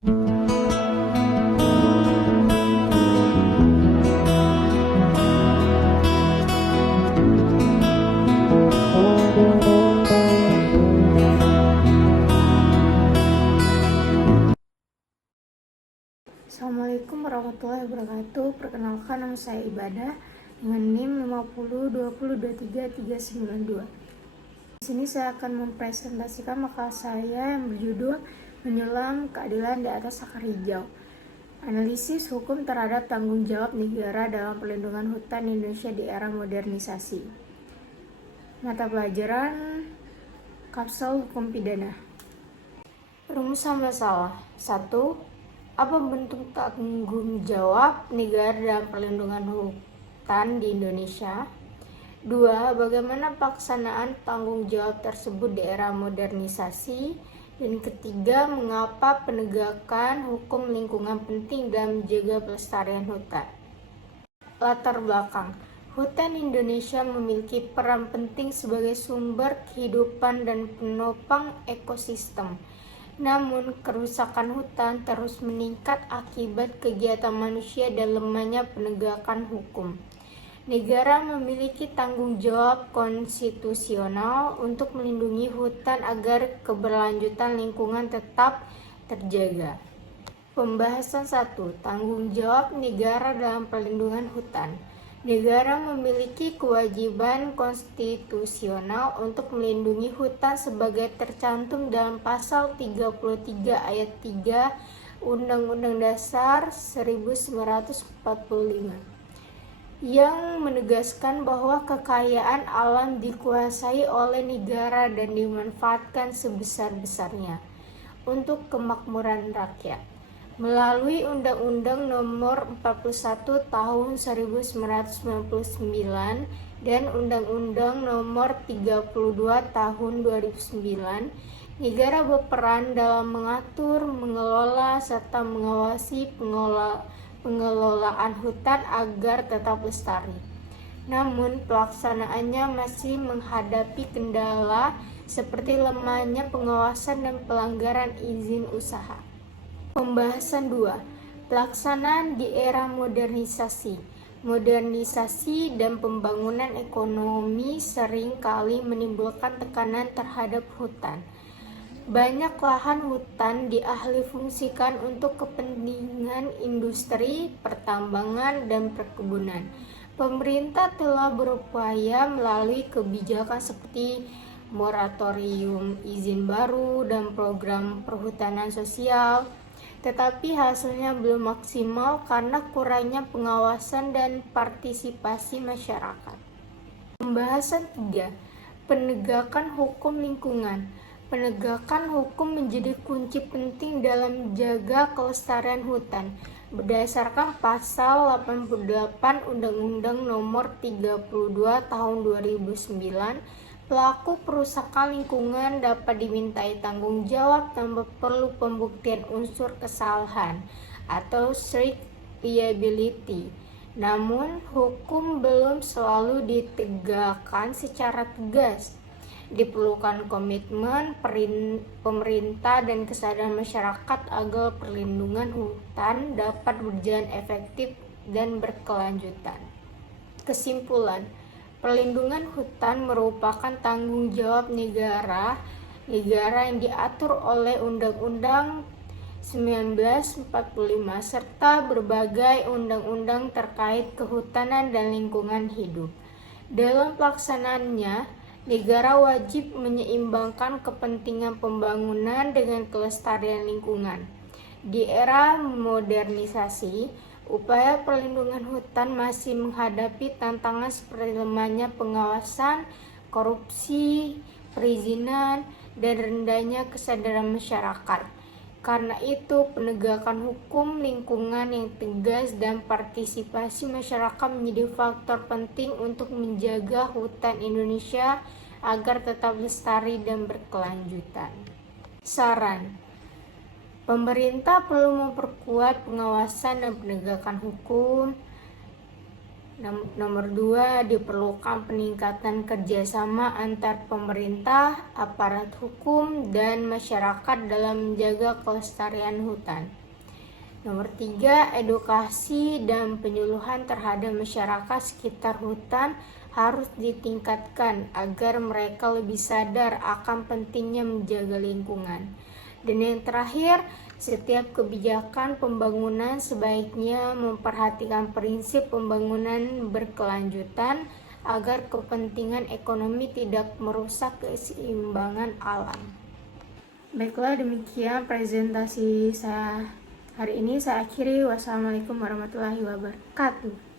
Assalamualaikum warahmatullahi wabarakatuh. Perkenalkan, nama saya Ibadah dengan NIM 5020233392. Di sini saya akan mempresentasikan makalah saya yang berjudul Menyelam Keadilan di Atas Akar Hijau. Analisis hukum terhadap tanggung jawab negara dalam perlindungan hutan Indonesia di era modernisasi. Mata pelajaran Kapsul Hukum Pidana. Rumusan masalah 1. Apa bentuk tanggung jawab negara dalam perlindungan hutan di Indonesia? 2. Bagaimana pelaksanaan tanggung jawab tersebut di era modernisasi? Dan ketiga, mengapa penegakan hukum lingkungan penting dalam menjaga pelestarian hutan? Latar belakang. Hutan Indonesia memiliki peran penting sebagai sumber kehidupan dan penopang ekosistem. Namun, kerusakan hutan terus meningkat akibat kegiatan manusia dan lemahnya penegakan hukum. Negara memiliki tanggung jawab konstitusional untuk melindungi hutan agar keberlanjutan lingkungan tetap terjaga. Pembahasan 1. Tanggung jawab negara dalam perlindungan hutan. Negara memiliki kewajiban konstitusional untuk melindungi hutan sebagai tercantum dalam Pasal 33 Ayat 3 Undang-Undang Dasar 1945 yang menegaskan bahwa kekayaan alam dikuasai oleh negara dan dimanfaatkan sebesar-besarnya untuk kemakmuran rakyat. Melalui Undang-Undang Nomor 41 Tahun 1999 dan Undang-Undang Nomor 32 Tahun 2009, negara berperan dalam mengatur, mengelola, serta mengawasi pengelolaan hutan agar tetap lestari. Namun, pelaksanaannya masih menghadapi kendala seperti lemahnya pengawasan dan pelanggaran izin usaha. Pembahasan 2. Pelaksanaan di era modernisasi. Modernisasi dan pembangunan ekonomi sering kali menimbulkan tekanan terhadap hutan. Banyak lahan hutan dialihfungsikan untuk kepentingan industri, pertambangan, dan perkebunan. Pemerintah telah berupaya melalui kebijakan seperti moratorium izin baru dan program perhutanan sosial, tetapi hasilnya belum maksimal karena kurangnya pengawasan dan partisipasi masyarakat. Pembahasan 3. Penegakan hukum lingkungan. Penegakan hukum menjadi kunci penting dalam menjaga kelestarian hutan. Berdasarkan Pasal 88 Undang-Undang Nomor 32 Tahun 2009, pelaku perusakan lingkungan dapat dimintai tanggung jawab tanpa perlu pembuktian unsur kesalahan atau strict liability. Namun, hukum belum selalu ditegakkan secara tegas. Diperlukan komitmen pemerintah dan kesadaran masyarakat agar perlindungan hutan dapat berjalan efektif dan berkelanjutan. Kesimpulan, perlindungan hutan merupakan tanggung jawab negara yang diatur oleh Undang-Undang 1945 serta berbagai undang-undang terkait kehutanan dan lingkungan hidup. Dalam pelaksanaannya, negara wajib menyeimbangkan kepentingan pembangunan dengan kelestarian lingkungan. Di era modernisasi, upaya perlindungan hutan masih menghadapi tantangan seperti lemahnya pengawasan, korupsi, perizinan, dan rendahnya kesadaran masyarakat. Karena itu, penegakan hukum lingkungan yang tegas dan partisipasi masyarakat menjadi faktor penting untuk menjaga hutan Indonesia agar tetap lestari dan berkelanjutan. Saran: pemerintah perlu memperkuat pengawasan dan penegakan hukum. Nomor 2, diperlukan peningkatan kerjasama antar pemerintah, aparat hukum, dan masyarakat dalam menjaga kelestarian hutan. Nomor 3, edukasi dan penyuluhan terhadap masyarakat sekitar hutan harus ditingkatkan agar mereka lebih sadar akan pentingnya menjaga lingkungan. Dan yang terakhir, setiap kebijakan pembangunan sebaiknya memperhatikan prinsip pembangunan berkelanjutan agar kepentingan ekonomi tidak merusak keseimbangan alam. Baiklah, demikian presentasi saya hari ini. Saya akhiri. Wassalamualaikum warahmatullahi wabarakatuh.